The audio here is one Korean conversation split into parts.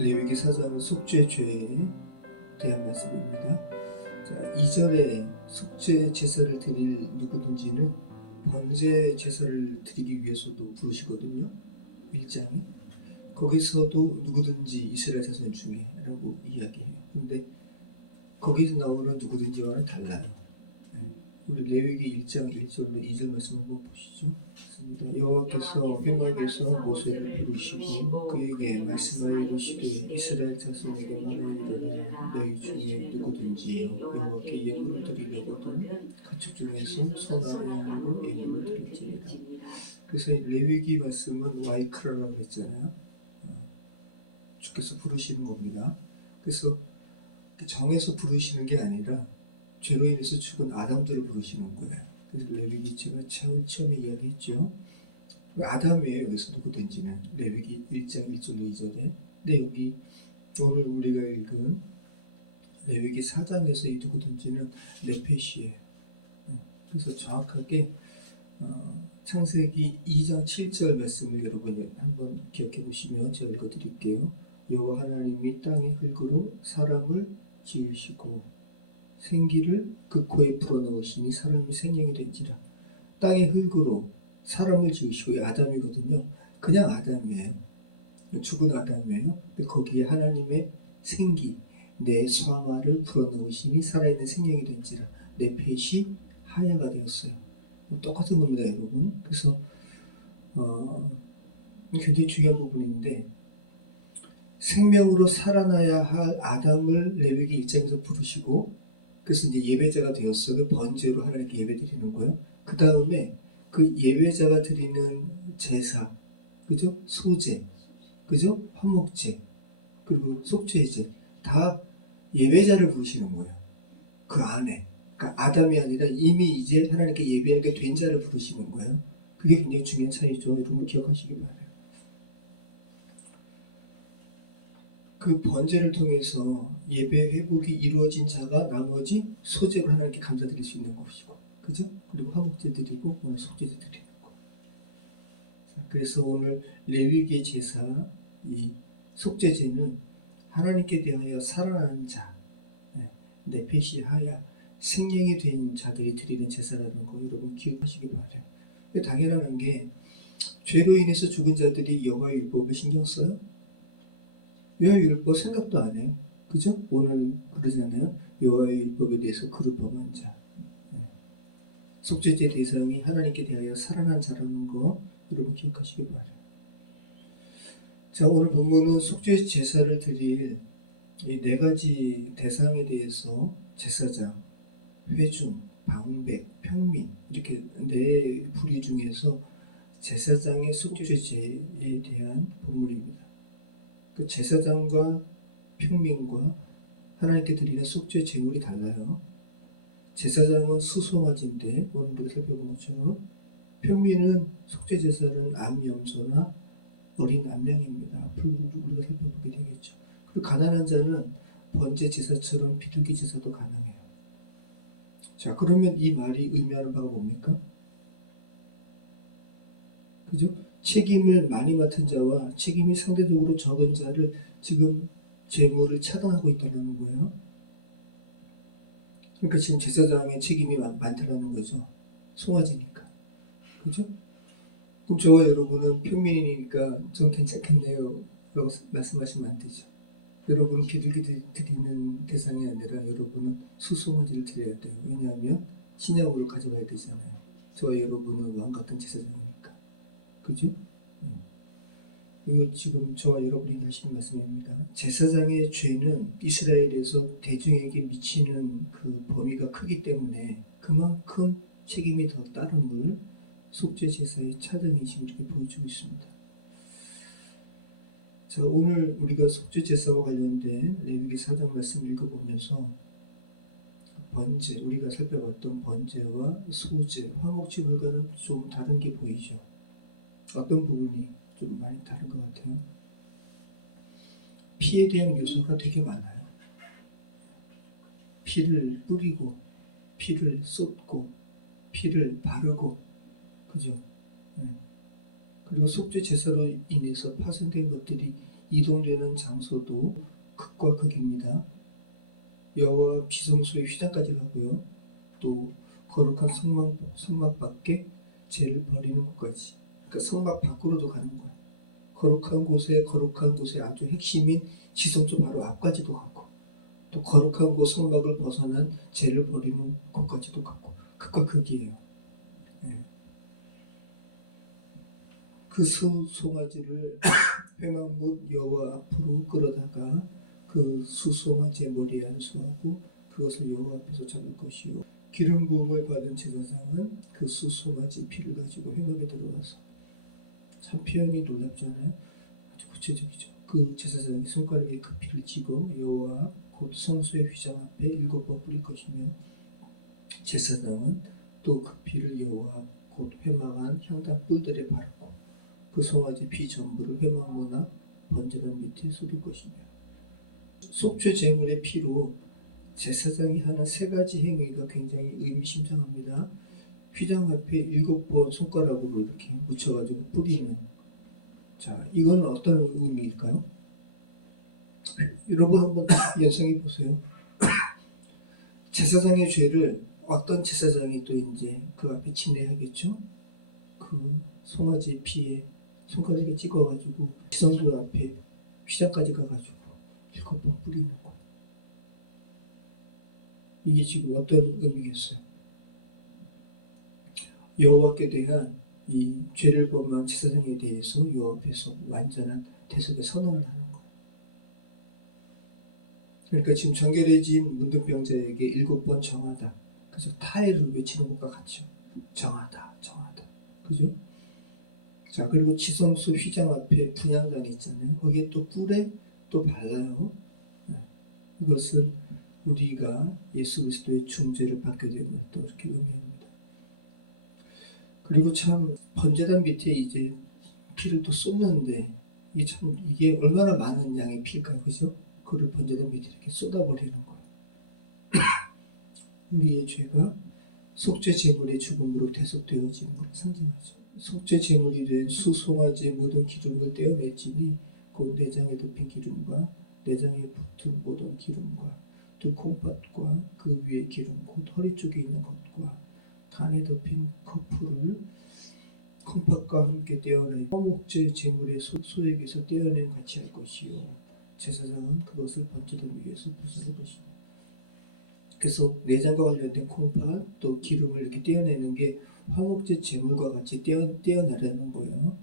레위기 4장은 속죄죄에 대한 말씀입니다. 자, 2절에 속죄 제사를 드릴 누구든지는 번제 제사를 드리기 위해서도 부르시거든요. 1장에 거기서도 누구든지 이스라엘 자손 중에 라고 이야기해요. 근데 거기서 나오는 누구든지와는 달라요. 우리 레위기 1장 1절로 2절 말씀 한번 보시죠. 여호와께서 회막에서 모세를 부르시고 그에게 말씀하여 이르시되 이스라엘 자손에게 말하기를 너희 중에 누구든지 여호와께 예물을 드리려거든 가축 중에서 소나 양으로 예물을 드릴지니라. 그래서 레위기 말씀은 와이크라라고 했잖아요. 주께서 부르시는 겁니다. 그래서 정해서 부르시는 게 아니라 죄로 인해서 죽은 아담들을 부르시는 거예요. 그래서 레위기 제가 처음에 이야기했죠. 아담이에요. 여기서 누구든지는 레위기 1장 1절로 2절에. 근데 여기 오늘 우리가 읽은 레위기 4장에서 이 누구든지는 네펫이에요. 그래서 정확하게 창세기 2장 7절 말씀을 여러분이 한번 기억해 보시면 제가 읽어드릴게요. 여호와 하나님이 땅의 흙으로 사람을 지으시고 생기를 그 코에 불어넣으시니 사람이 생명이 된지라. 땅의 흙으로 사람을 지으시고 아담이거든요. 그냥 아담이에요. 죽은 아담이에요. 근데 거기에 하나님의 생기, 내 성화를 불어넣으시니 살아있는 생명이 된지라. 내 펫이 하야가 되었어요. 똑같은 겁니다, 여러분. 그래서 굉장히 중요한 부분인데 생명으로 살아나야 할 아담을 레위기 1장에서 부르시고 그래서 이제 예배자가 되었어. 그 번제로 하나님께 예배드리는 거예요. 그 다음에 그 예배자가 드리는 제사, 그죠? 소제, 그죠? 화목제, 그리고 속죄제 다 예배자를 부르시는 거예요. 그 안에. 그러니까 아담이 아니라 이미 이제 하나님께 예배하게 된 자를 부르시는 거예요. 그게 굉장히 중요한 차이죠. 여러분 기억하시기 바라요. 그 번제를 통해서 예배 회복이 이루어진 자가 나머지 소제로 하나님께 감사드릴 수 있는 것이고, 그죠? 그리고 화목제 드리고 오늘 속죄제 드리는 거. 그래서 오늘 레위기의 제사, 이 속죄제는 하나님께 대하여 살아나는 자, 네펫이 하야 생명이 된 자들이 드리는 제사라는 거 여러분 기억하시기 바라요. 당연한 게 죄로 인해서 죽은 자들이 여호와의 율법을 신경 써요? 여호와의 율법 생각도 안 해요. 그죠? 오늘 그러잖아요. 여호와의 율법에 대해서 그룹하는 자. 속죄제 대상이 하나님께 대하여 살아난 자라는 거 여러분 기억하시기 바라요. 자, 오늘 본문은 속죄 제사를 드릴 이 네 가지 대상에 대해서 제사장, 회중, 방백, 평민 이렇게 네 부류 중에서 제사장의 속죄제에 대한 본문입니다. 그 제사장과 평민과 하나님께 드리는 속죄 제물이 달라요. 제사장은 수송아지인데 오늘 우리가 살펴본 것처럼 평민은 속죄 제사는 암염소나 어린 암양입니다. 앞으로 우리가 살펴보게 되겠죠. 그리고 가난한 자는 번제 제사처럼 비둘기 제사도 가능해요. 자, 그러면 이 말이 의미하는 바가 뭡니까? 그죠? 책임을 많이 맡은 자와 책임이 상대적으로 적은 자를 지금 제물을 차단하고 있다는 거예요. 그러니까 지금 제사장의 책임이 많다는 거죠. 송아지니까. 그죠? 그럼 저와 여러분은 평민이니까 좀 괜찮겠네요 라고 말씀하시면 안 되죠. 여러분은 비둘기 드리는 대상이 아니라 여러분은 수송아지를 드려야 돼요. 왜냐하면 신약으로 가져가야 되잖아요. 저와 여러분은 왕같은 제사장이니까. 그죠? 이거 지금 저와 여러분이 하시는 말씀입니다. 제사장의 죄는 이스라엘에서 대중에게 미치는 그 범위가 크기 때문에 그만큼 책임이 더 따름을 속죄 제사의 차등이심 이렇게 보여주고 있습니다. 자, 오늘 우리가 속죄 제사와 관련된 레위기 4장 말씀 읽어보면서 번제, 우리가 살펴봤던 번제와 소제, 화목제물과는 좀 다른 게 보이죠. 어떤 부분이 좀 많이 다른 것 같아요. 피에 대한 요소가 되게 많아요. 피를 뿌리고, 피를 쏟고, 피를 바르고, 그죠? 그리고 속죄 제사로 인해서 파손된 것들이 이동되는 장소도 극과 극입니다. 여호와 비성소의 휘장까지 가고요. 또 거룩한 성막 밖에 죄를 버리는 곳까지. 그러니까 성막 밖으로도 가는 거예요. 거룩한 곳에 아주 핵심인 지성소 바로 앞까지도 가고, 또 거룩한 곳 성막을 벗어난 죄를 버리는 곳까지도 가고, 극과 극이에요. 그 수송아지를 회막문 여호와 앞으로 끌어다가 그 수송아지의 머리에 안수하고 그것을 여호와 앞에서 잡을 것이요, 기름 부음을 받은 제사장은 그 수송아지 피를 가지고 회막에 들어와서, 참 표현이 놀랍잖아요. 아주 구체적이죠. 그 제사장이 손가락에 그 피를 찍어 여호와 곧 성소의 휘장 앞에 7번 뿌릴 것이며, 제사장은 또 그 피를 여호와 곧 회막 안 향단 뿔들에 바르고 그 송아지 피 전부를 회막문 앞 번제단 밑에 쏟을 것이며, 속죄 제물의 피로 제사장이 하는 3가지 행위가 굉장히 의미심장합니다. 휘장 앞에 7번 손가락으로 이렇게 묻혀가지고 뿌리는, 자, 이건 어떤 의미일까요? 여러분 한번 연상해 보세요. 제사장의 죄를 어떤 제사장이 또 이제 그 앞에 진행하겠죠? 그 송아지 피에 손가락에 찍어가지고 지성소 앞에 휘장까지 가가지고 7번 뿌리는 거예요. 이게 지금 어떤 의미겠어요? 여호와께 대한 이 죄를 범한 제사장에 대해서 여호와 앞에서 완전한 대속의 선언을 하는 거예요. 그러니까 지금 정결해진 문둥병자에게 7번 정하다, 그죠? 타해를 외치는 것과 같죠. 정하다, 정하다, 그죠? 자, 그리고 지성소 휘장 앞에 분향단이 있잖아요. 거기에 또 뿔에 또 발라요. 이것은 우리가 예수 그리스도의 중죄를 받게 됨을 또 이렇게 의미합니다. 그리고 참 번제단 밑에 이제 피를 또 쏟는데, 이게 얼마나 많은 양의 피일까요, 그죠? 그를 번제단 밑에 이렇게 쏟아버리는 거예요. 우리의 죄가 속죄 제물의 죽음으로 대속되어지는 걸 상징하죠. 속죄 제물이 된 수송아지의 모든 기름을 떼어냈지니 곧 내장에 덮인 기름과 내장에 붙은 모든 기름과 두 콩팥과 그 위의 기름 곧 허리 쪽에 있는 것과 간에 덮인 커프를 콩팥과 함께 떼어내 화목제 제물의 소액에서 떼어낸 같이 할 것이요, 제사장은 그것을 번제단 위에서 부수는 것이다. 그래서 내장과 관련된 콩팥 또 기름을 이렇게 떼어내는 게 화목제 제물과 같이 떼어내라는 거예요.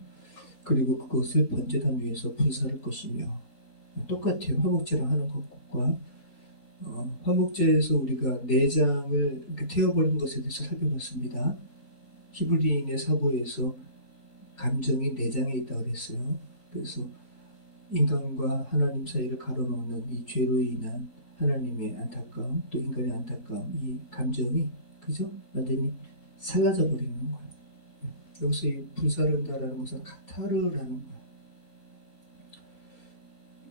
그리고 그것을 번제단 위에서 불사를 것이며, 똑같아요. 화목제를 하는 것과 화목제에서 우리가 내장을 이렇게 태워버리는 것에 대해서 살펴봤습니다. 히브리인의 사고에서 감정이 내장에 있다고 그랬어요. 그래서 인간과 하나님 사이를 가로놓는 이 죄로 인한 하나님의 안타까움, 또 인간의 안타까움, 이 감정이, 그죠? 완전히 살라져 버리는 거예요. 여기서 이 불사른다라는 것은 카타르라는 거예요.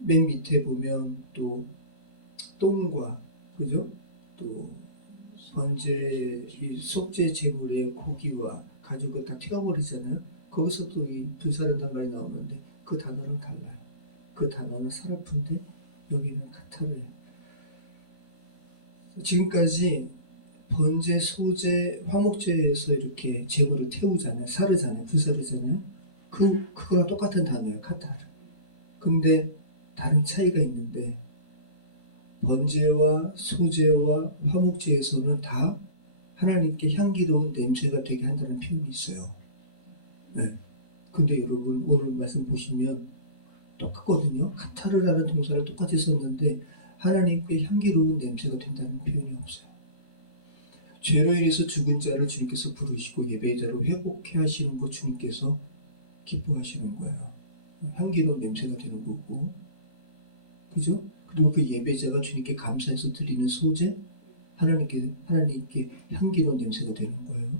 맨 밑에 보면 또 똥과, 그죠? 또 번제, 이 속죄 제물의 고기와 가죽을 다 튀어버리잖아요. 거기서도 이 불사른다는 말이 나오는데 그 단어랑 달라요. 그 단어는 사라푼데 여기는 카타르예요. 지금까지 번제, 소제, 화목제에서 이렇게 제물을 태우잖아요. 사르잖아요. 불사르잖아요. 그거랑 똑같은 단어예요. 카타르. 근데 다른 차이가 있는데, 번제와 소제와 화목제에서는 다 하나님께 향기로운 냄새가 되게 한다는 표현이 있어요. 네. 근데 여러분 오늘 말씀 보시면 똑같거든요. 카타르라는 동사를 똑같이 썼는데 하나님께 향기로운 냄새가 된다는 표현이 없어요. 죄로 인해서 죽은 자를 주님께서 부르시고 예배자로 회복해 하시는 것 주님께서 기뻐하시는 거예요. 향기로운 냄새가 되는 거고, 그죠? 그리고 그 예배자가 주님께 감사해서 드리는 소제, 하나님께 향기로운 냄새가 되는 거예요.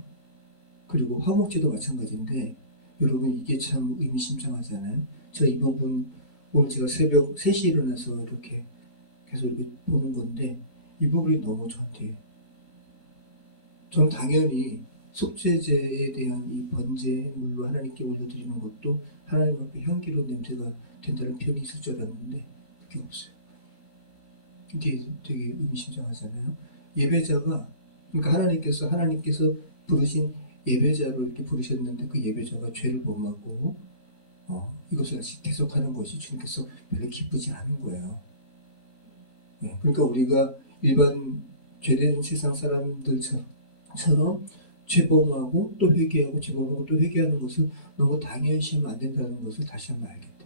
그리고 화목제도 마찬가지인데, 여러분 이게 참 의미심장하잖아요. 제가 이 부분 오늘 제가 새벽 3시에 일어나서 이렇게 계속 이렇게 보는 건데, 이 부분이 너무 저한테, 저는 당연히 속죄제에 대한 이 번제물로 하나님께 올려드리는 것도 하나님 앞에 향기로운 냄새가 된다는 표현이 있을 줄 알았는데 그게 없어요. 이게 되게 의미심장하잖아요. 예배자가, 그러니까 하나님께서 부르신 예배자로 이렇게 부르셨는데 그 예배자가 죄를 범하고 이것을 계속하는 것이 주님께서 별로 기쁘지 않은 거예요. 그러니까 우리가 일반 죄된 세상 사람들처럼 죄범하고 또 회개하고 죄범하고 또 회개하는 것을 너무 당연시하면 안 된다는 것을 다시 한번 알게 돼요.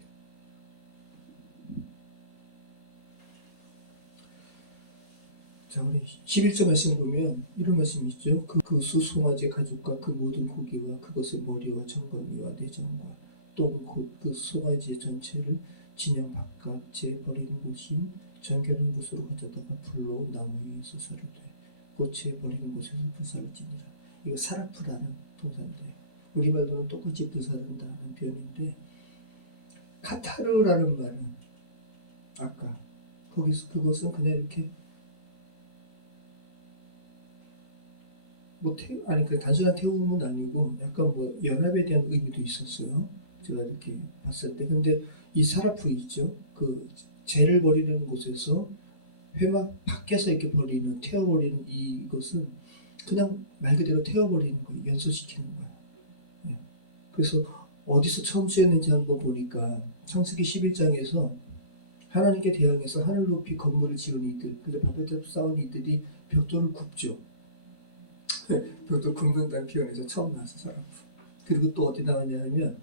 자, 우리 11절 말씀 보면 이런 말씀이 있죠. 그 수송아지 가죽과 그 모든 고기와 그것의 머리와 정거미와 내장과 똥 곧 그 송아지 전체를 진영 바깥에 버리는 곳이 정결한 곳으로 가져다가 불로 나무 위에서 사르되 꽃에 버리는 곳에서 불사를 지니라. 이거 사라프라는 동사인데 우리말로는 똑같이 불사른다는 표현인데, 카타르라는 말은 아까 거기서 그것은 그냥 이렇게 그 단순한 태움은 아니고 약간 연합에 대한 의미도 있었어요. 제가 이렇게 봤을 때. 근데 이 사라프 있죠. 그 재를 버리는 곳에서 회막 밖에서 이렇게 태워버리는 이것은 그냥 말 그대로 태워버리는 거예요. 연소시키는 거예요. 그래서 어디서 처음 쓰였는지 한번 보니까 창세기 11장에서 하나님께 대항해서 하늘 높이 건물을 지은 이들, 근데 바벨탑 쌓은 이들이 벽돌을 굽죠. 벽돌 굽는다는 표현에서 처음 나와서 사라프. 그리고 또 어디 나왔냐면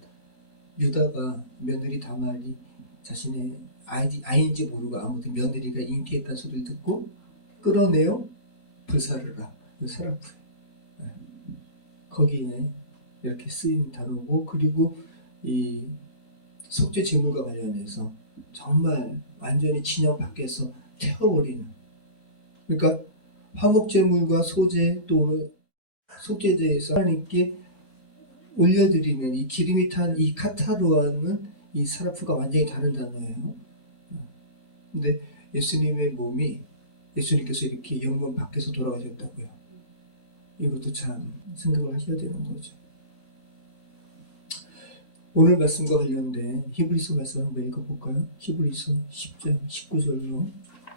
유다가 며느리 다말이 자신의 아이인지 모르고 아무튼 며느리가 잉태했다는 소리를 듣고 끌어내어 불사르라. 사라프예요. 거기에 이렇게 쓰인 단어고, 그리고 이 속죄 제물과 관련해서 정말 완전히 진영 밖에서 태워버리는, 그러니까 화목 제물과 소제 또는 속죄제에서 하나님께 올려드리는 이 기름이 탄 이 카타르와는 이 사라프가 완전히 다른 단어예요. 근데 예수님의 몸이, 예수님께서 이렇게 영문 밖에서 돌아가셨다고요. 이것도 참 생각을 하셔야 되는 거죠. 오늘 말씀과 관련된 히브리서 말씀 한번 읽어볼까요? 히브리서 10장 19절로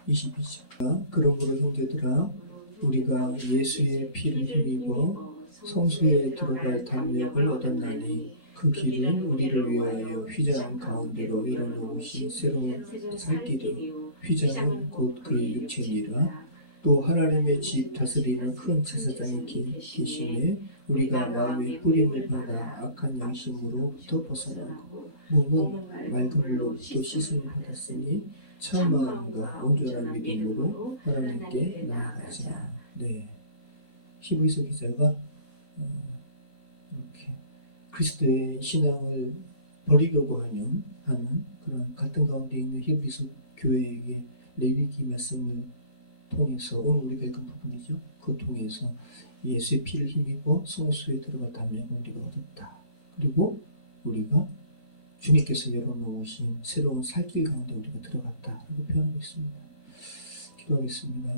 22절. 그러므로 형제들아, 우리가 예수의 피를 힘입어 성소에 들어갈 담력을 얻었나니 그 길은 우리를 위하여 휘장 가운데로 열어놓으신 새로운 살길이, 휘장은 곧 그의 육체니라. 또 하나님의 집 다스리는 큰 제사장이 계시매 우리가 마음의 뿌림을 받아 악한 양심으로부터 벗어나고 몸은 맑은 물로부터 씻음을 받았으니 참 마음과 온전한 믿음으로 하나님께 나아가자. 네, 히브리서 기자가 이렇게 그리스도의 신앙을 버리려고 하는 그런 갈등 가운데 있는 히브리서 교회에게 레위기 말씀을 통해서, 오늘 우리가 읽은 부분이죠. 그 통해서 예수의 피를 힘입어 성소에 들어갈 담력을 우리가 얻었다. 그리고 우리가 주님께서 열어놓으신 새로운 살길 가운데 우리가 들어갔다. 라고 표현하고 있습니다. 기도하겠습니다.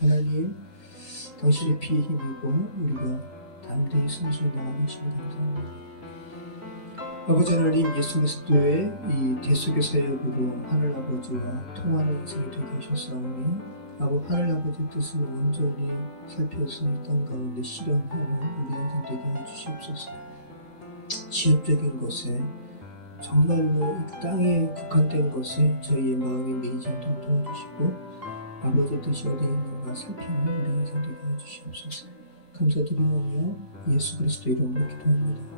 하나님, 당신의 피에 힘입어 우리가 담대히 성소에 나가게 하시고 감사합니다. 아버지 하나님, 예수 그리스도의 이 대속의 사역으로 하늘아버지와 통하는 인생이 되게 하셨사오니 하늘아버지의 뜻을 온전히 살펴서 이 땅 가운데 실현하는 우리 인생 되게 하여 주시옵소서. 지역적인 것에, 정말로 이 땅에 국한된 것에 저희의 마음이 매이지 않도록 도와주시고 아버지의 뜻이 어디에 있는가 살피는 우리 인생 되게 하여 주시옵소서. 감사드리오며 예수 그리스도 이름으로 기도합니다.